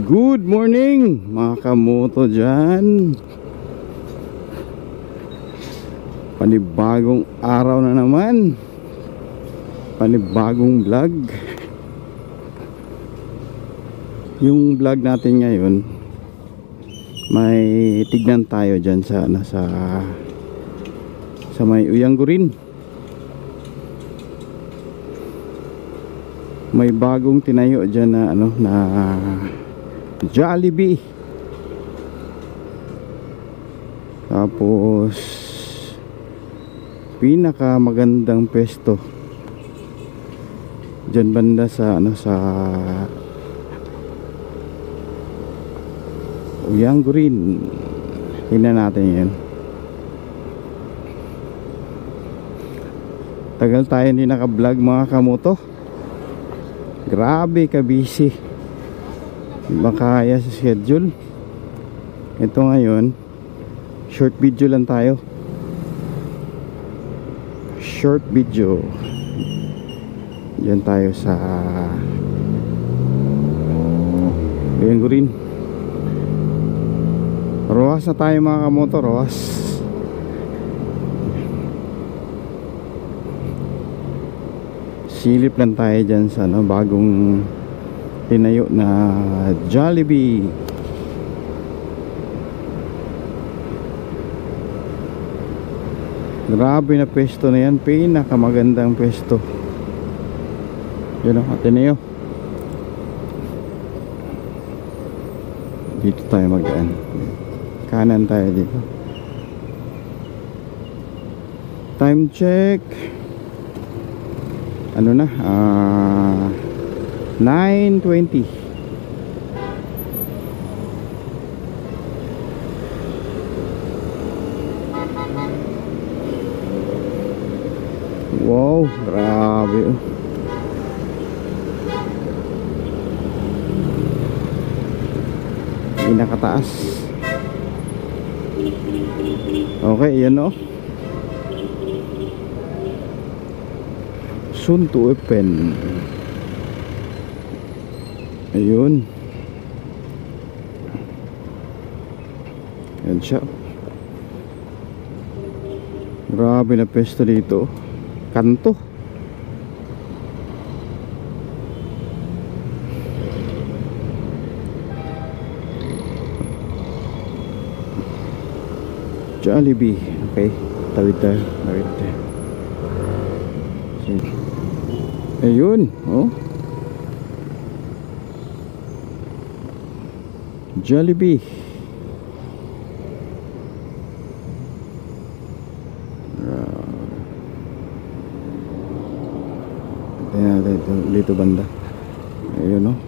Good morning mga kamoto dyan. Panibagong araw na naman, panibagong vlog. Yung vlog natin ngayon, may tignan tayo dyan sa may Uyanggurin. May bagong tinayo dyan na na Jollibee. Tapos pinaka magandang pesto dyan banda sa sa Uyanggurin. Tingnan natin yan. Tagal tayo hindi naka-vlog mga kamoto. Grabe ka busy, baka kaya sa schedule. Ito ngayon short video lang tayo, short video. Diyan tayo sa Uyanggurin. Roas na tayo mga kamoto, Roas. Silip lang tayo dyan sa bagong tinayo na Jollibee. Grabe na pwesto na yan, pinakamagandang pwesto. Yun ang Ateneo. Dito tayo magdaan, kanan tayo dito. Time check, ano na, 9:20. Wow, grabe. Pinakataas. Okay, yan o. Soon to open. Ayun. Yan siya. Grabe na pesto dito. Kanto. Jollibee. Okay, tawid tayo. Tawid tayo. Ayun, oh. Jollibee. Dito banda. Ayun, oh.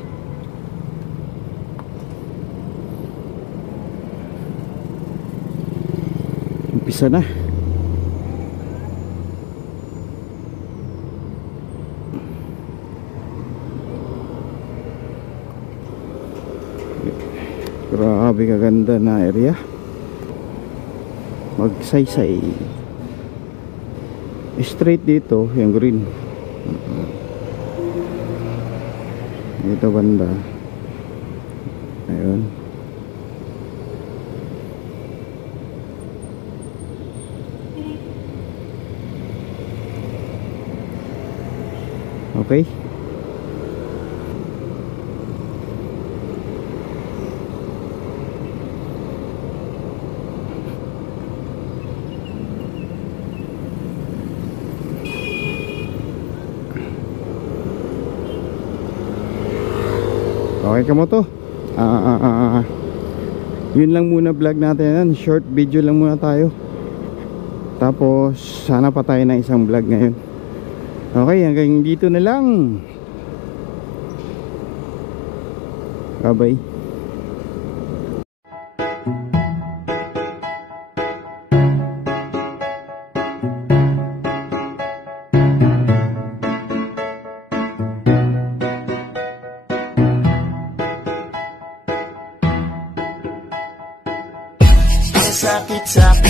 Umpisa na. Grabe kaganda na area. Magsaysay. Straight dito, yung green. Dito banda. Ayun. Okay. Okay ka mo to. Yun lang muna vlog natin. Short video lang muna tayo. Tapos sana pa tayo na isang vlog ngayon. Okay, hanggang dito na lang. Bye bye. Sakit sa